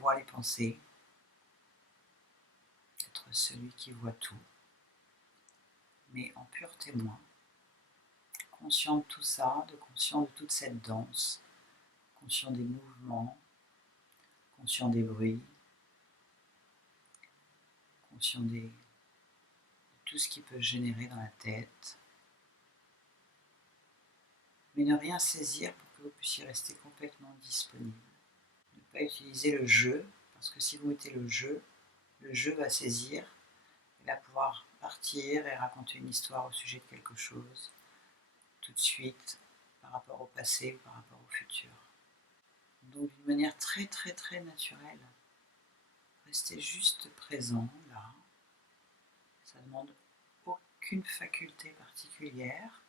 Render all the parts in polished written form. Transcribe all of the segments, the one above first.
voit les pensées, d'être celui qui voit tout, mais en pur témoin, conscient de tout ça, conscient de toute cette danse, conscient des mouvements, conscient des bruits, conscient de tout ce qui peut générer dans la tête, mais ne rien saisir pour que vous puissiez rester complètement disponible. Ne pas utiliser le jeu, parce que si vous mettez le jeu va saisir, il va pouvoir partir et raconter une histoire au sujet de quelque chose, tout de suite, par rapport au passé ou par rapport au futur. Donc d'une manière très très très naturelle, restez juste présent là. Ça ne demande aucune faculté particulière,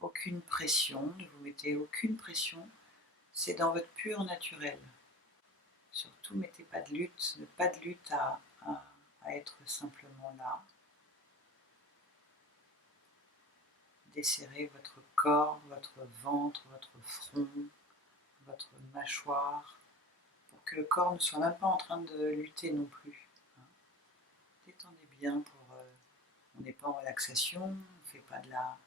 aucune pression, ne vous mettez aucune pression, c'est dans votre pur naturel. Surtout, mettez pas de lutte, pas de lutte à être simplement là. Desserrez votre corps, votre ventre, votre front, votre mâchoire, pour que le corps ne soit même pas en train de lutter non plus. Détendez bien on n'est pas en relaxation, on fait pas de la,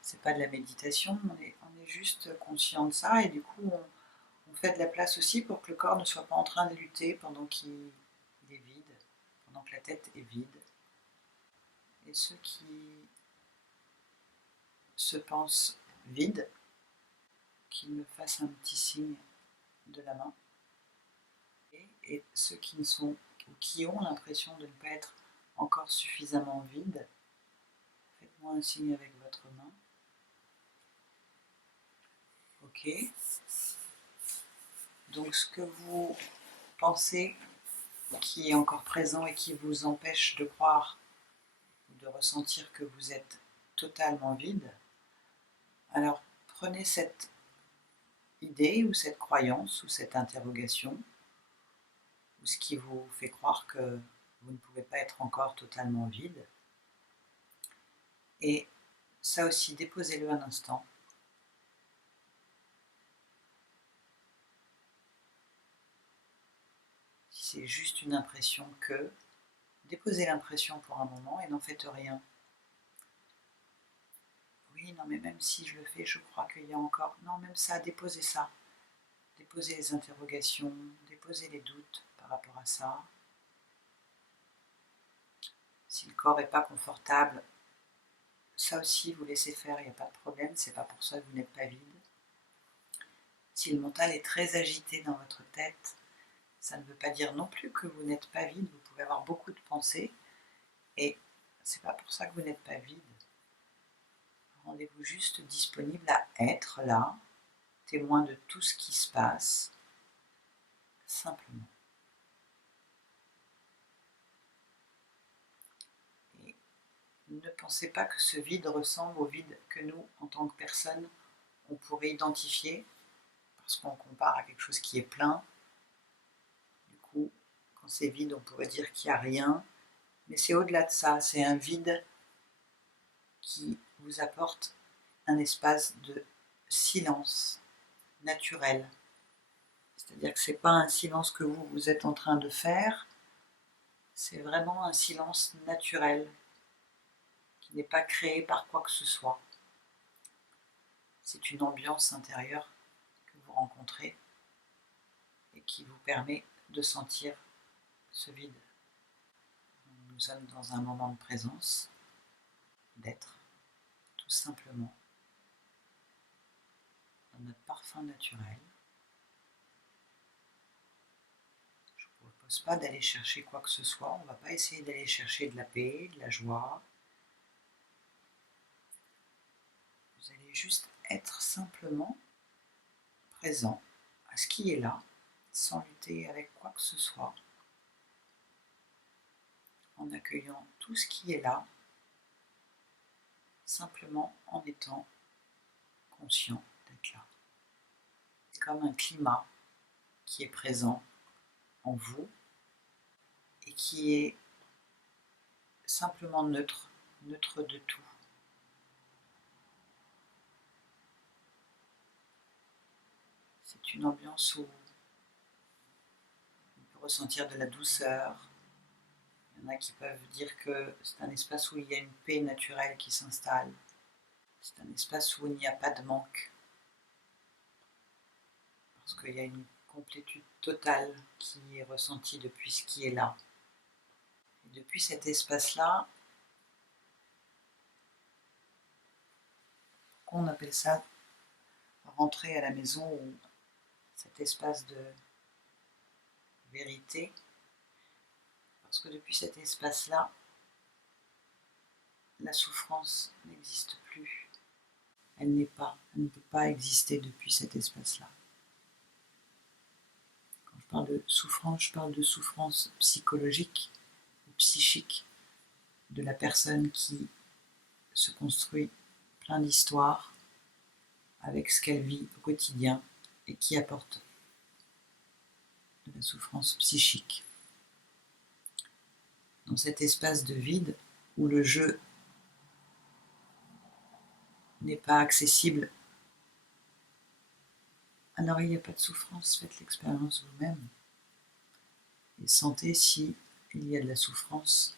c'est pas de la méditation, on est juste conscient de ça et du coup on fait de la place aussi pour que le corps ne soit pas en train de lutter pendant qu'il est vide, pendant que la tête est vide. Et ceux qui se pensent vides, qu'ils me fassent un petit signe de la main. Et ceux qui ne sont ou qui ont l'impression de ne pas être encore suffisamment vides, faites-moi un signe avec votre main. Ok. Donc ce que vous pensez qui est encore présent et qui vous empêche de croire ou de ressentir que vous êtes totalement vide, alors prenez cette idée ou cette croyance ou cette interrogation ou ce qui vous fait croire que vous ne pouvez pas être encore totalement vide et ça aussi déposez-le un instant. Si c'est juste une impression que, déposez l'impression pour un moment et n'en faites rien. Oui, non mais même si je le fais, je crois qu'il y a encore... Non, même ça, déposez ça. Déposez les interrogations, déposez les doutes par rapport à ça. Si le corps n'est pas confortable, ça aussi vous laissez faire, il n'y a pas de problème, c'est pas pour ça que vous n'êtes pas vide. Si le mental est très agité dans votre tête, ça ne veut pas dire non plus que vous n'êtes pas vide, vous pouvez avoir beaucoup de pensées, et c'est pas pour ça que vous n'êtes pas vide. Rendez-vous juste disponible à être là, témoin de tout ce qui se passe, simplement. Et ne pensez pas que ce vide ressemble au vide que nous, en tant que personne, on pourrait identifier, parce qu'on compare à quelque chose qui est plein. Du coup, quand c'est vide, on pourrait dire qu'il n'y a rien, mais c'est au-delà de ça, c'est un vide qui vous apporte un espace de silence naturel. C'est-à-dire que ce n'est pas un silence que vous êtes en train de faire, c'est vraiment un silence naturel qui n'est pas créé par quoi que ce soit. C'est une ambiance intérieure que vous rencontrez et qui vous permet de sentir ce vide. Nous sommes dans un moment de présence, d'être, tout simplement, dans notre parfum naturel. Je ne vous propose pas d'aller chercher quoi que ce soit, on ne va pas essayer d'aller chercher de la paix, de la joie. Vous allez juste être simplement présent à ce qui est là, sans lutter avec quoi que ce soit, en accueillant tout ce qui est là, simplement en étant conscient d'être là. C'est comme un climat qui est présent en vous et qui est simplement neutre, neutre de tout. C'est une ambiance où ressentir de la douceur. Il y en a qui peuvent dire que c'est un espace où il y a une paix naturelle qui s'installe. C'est un espace où il n'y a pas de manque. Parce qu'il y a une complétude totale qui est ressentie depuis ce qui est là. Et depuis cet espace-là, on appelle ça rentrer à la maison, ou cet espace de vérité. Parce que depuis cet espace-là, la souffrance n'existe plus. Elle n'est pas, elle ne peut pas exister depuis cet espace-là. Quand je parle de souffrance, je parle de souffrance psychologique ou psychique de la personne qui se construit plein d'histoires avec ce qu'elle vit au quotidien et qui apporte de la souffrance psychique. Dans cet espace de vide où le jeu n'est pas accessible, alors il n'y a pas de souffrance, faites l'expérience vous-même et sentez si il y a de la souffrance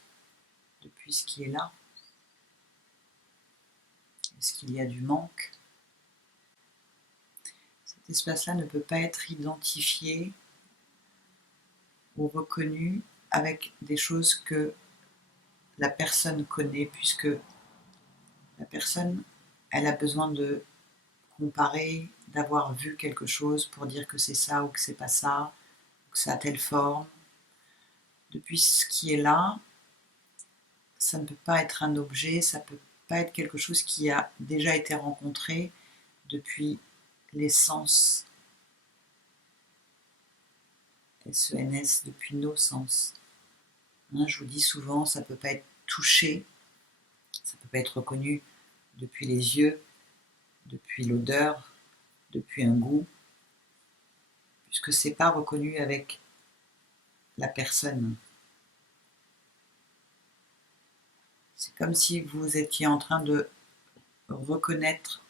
depuis ce qui est là. Est-ce qu'il y a du manque? Cet espace-là ne peut pas être identifié ou reconnu avec des choses que la personne connaît, puisque la personne, elle a besoin de comparer, d'avoir vu quelque chose pour dire que c'est ça ou que c'est pas ça, ou que ça a telle forme. Depuis ce qui est là, ça ne peut pas être un objet, ça ne peut pas être quelque chose qui a déjà été rencontré depuis l'essence SENS, depuis nos sens. Je vous dis souvent, ça ne peut pas être touché, ça ne peut pas être reconnu depuis les yeux, depuis l'odeur, depuis un goût, puisque ce n'est pas reconnu avec la personne. C'est comme si vous étiez en train de reconnaître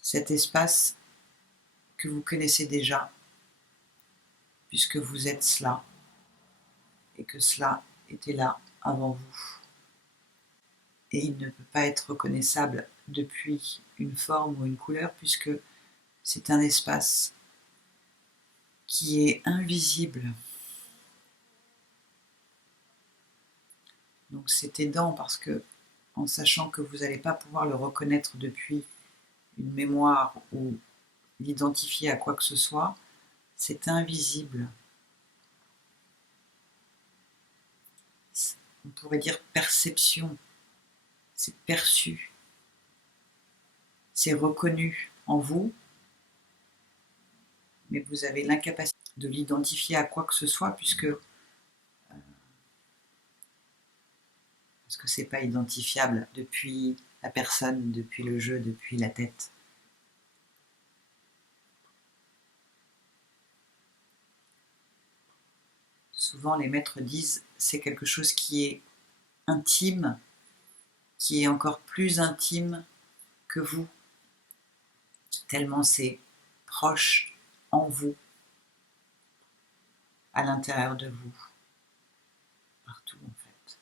cet espace que vous connaissez déjà, puisque vous êtes cela, et que cela était là avant vous. Et il ne peut pas être reconnaissable depuis une forme ou une couleur, puisque c'est un espace qui est invisible. Donc c'est aidant parce que, en sachant que vous n'allez pas pouvoir le reconnaître depuis une mémoire ou l'identifier à quoi que ce soit, c'est invisible. On pourrait dire perception, c'est perçu, c'est reconnu en vous, mais vous avez l'incapacité de l'identifier à quoi que ce soit, parce que c'est pas identifiable depuis la personne, depuis le jeu, depuis la tête. Souvent les maîtres disent c'est quelque chose qui est intime, qui est encore plus intime que vous, tellement c'est proche en vous, à l'intérieur de vous, partout en fait.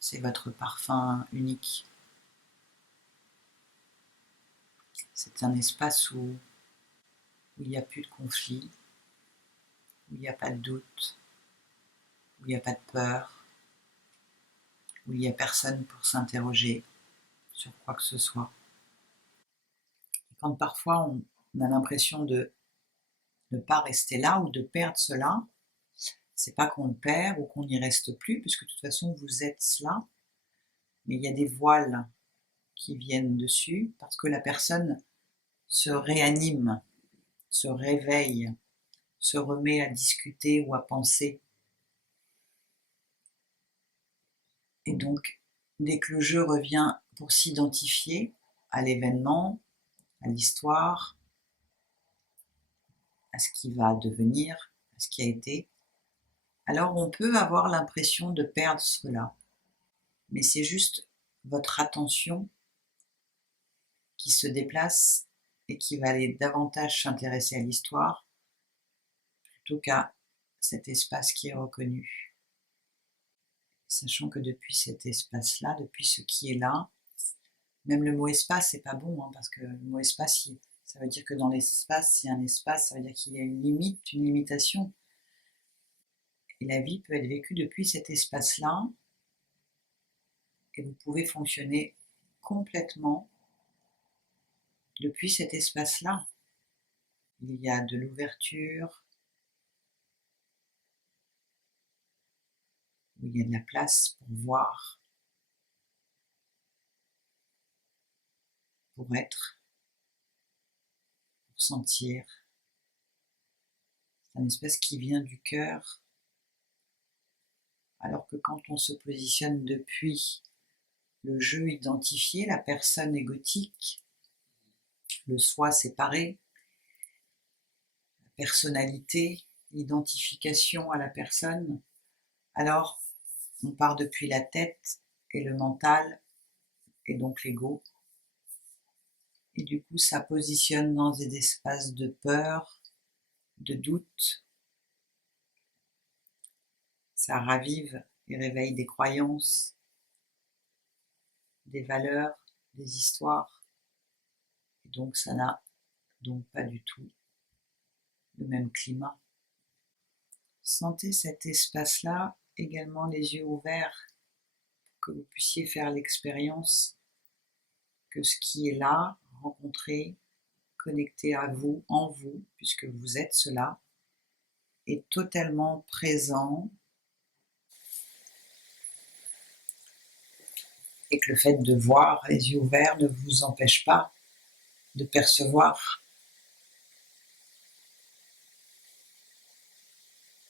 C'est votre parfum unique. C'est un espace où il n'y a plus de conflit, où il n'y a pas de doute, où il n'y a pas de peur, où il n'y a personne pour s'interroger sur quoi que ce soit. Et quand parfois on a l'impression de ne pas rester là ou de perdre cela, c'est pas qu'on le perd ou qu'on n'y reste plus, puisque de toute façon vous êtes cela, mais il y a des voiles qui viennent dessus parce que la personne se réanime, se réveille, se remet à discuter ou à penser. Et donc, dès que le jeu revient pour s'identifier à l'événement, à l'histoire, à ce qui va devenir, à ce qui a été, alors on peut avoir l'impression de perdre cela. Mais c'est juste votre attention qui se déplace et qui va aller davantage s'intéresser à l'histoire plutôt qu'à cet espace qui est reconnu. Sachant que depuis cet espace-là, depuis ce qui est là, même le mot espace, c'est pas bon, hein, parce que le mot espace, ça veut dire que dans l'espace, s'il y a un espace, ça veut dire qu'il y a une limite, une limitation. Et la vie peut être vécue depuis cet espace-là, et vous pouvez fonctionner complètement depuis cet espace-là. Il y a de l'ouverture, il y a de la place pour voir, pour être, pour sentir. C'est un espace qui vient du cœur, alors que quand on se positionne depuis le jeu identifié, la personne égotique, le soi séparé, la personnalité, l'identification à la personne, alors on part depuis la tête et le mental, et donc l'ego. Et du coup, ça positionne dans des espaces de peur, de doute. Ça ravive et réveille des croyances, des valeurs, des histoires. Et donc ça n'a donc pas du tout le même climat. Sentez cet espace-là, également les yeux ouverts, pour que vous puissiez faire l'expérience que ce qui est là, rencontré, connecté à vous, en vous, puisque vous êtes cela, est totalement présent, et que le fait de voir les yeux ouverts ne vous empêche pas de percevoir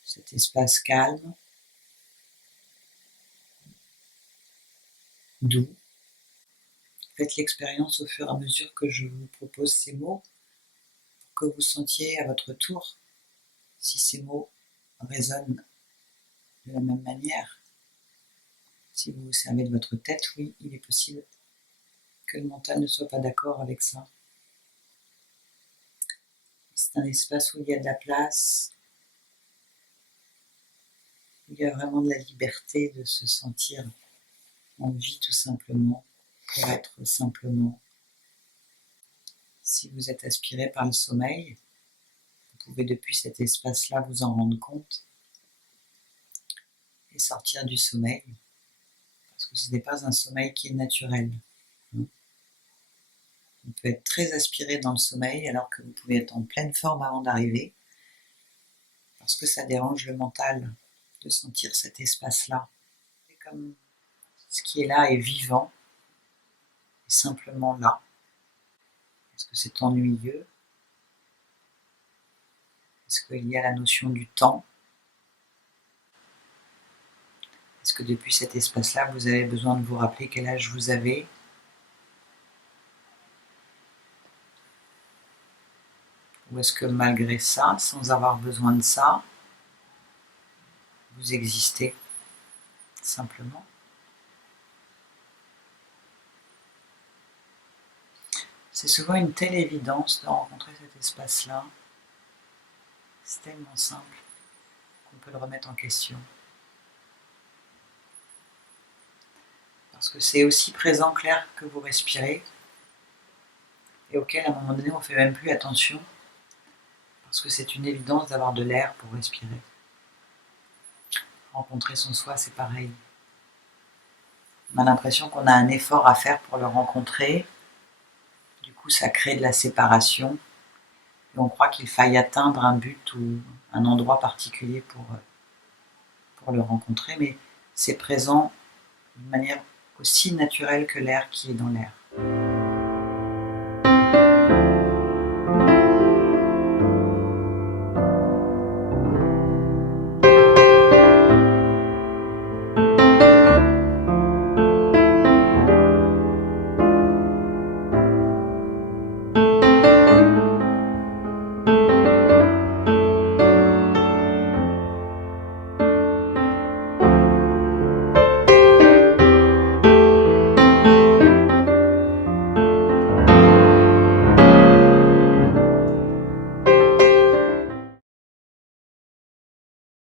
cet espace calme, doux. Faites l'expérience au fur et à mesure que je vous propose ces mots, pour que vous sentiez à votre tour si ces mots résonnent de la même manière. Si vous vous servez de votre tête, oui, il est possible que le mental ne soit pas d'accord avec ça. C'est un espace où il y a de la place, où il y a vraiment de la liberté de se sentir en vie tout simplement, pour être simplement. Si vous êtes aspiré par le sommeil, vous pouvez depuis cet espace-là vous en rendre compte et sortir du sommeil, parce que ce n'est pas un sommeil qui est naturel. On peut être très aspiré dans le sommeil alors que vous pouvez être en pleine forme avant d'arriver, parce que ça dérange le mental de sentir cet espace-là. C'est comme ce qui est là est vivant, est simplement là. Est-ce que c'est ennuyeux? Est-ce qu'il y a la notion du temps? Est-ce que depuis cet espace-là, vous avez besoin de vous rappeler quel âge vous avez? Ou est-ce que malgré ça, sans avoir besoin de ça, vous existez simplement? C'est souvent une telle évidence de rencontrer cet espace-là. C'est tellement simple qu'on peut le remettre en question. Parce que c'est aussi présent que l'air que vous respirez, et auquel à un moment donné on ne fait même plus attention, parce que c'est une évidence d'avoir de l'air pour respirer. Rencontrer son soi, c'est pareil. On a l'impression qu'on a un effort à faire pour le rencontrer, du coup ça crée de la séparation, et on croit qu'il faille atteindre un but ou un endroit particulier pour le rencontrer, mais c'est présent d'une manière aussi naturelle que l'air qui est dans l'air.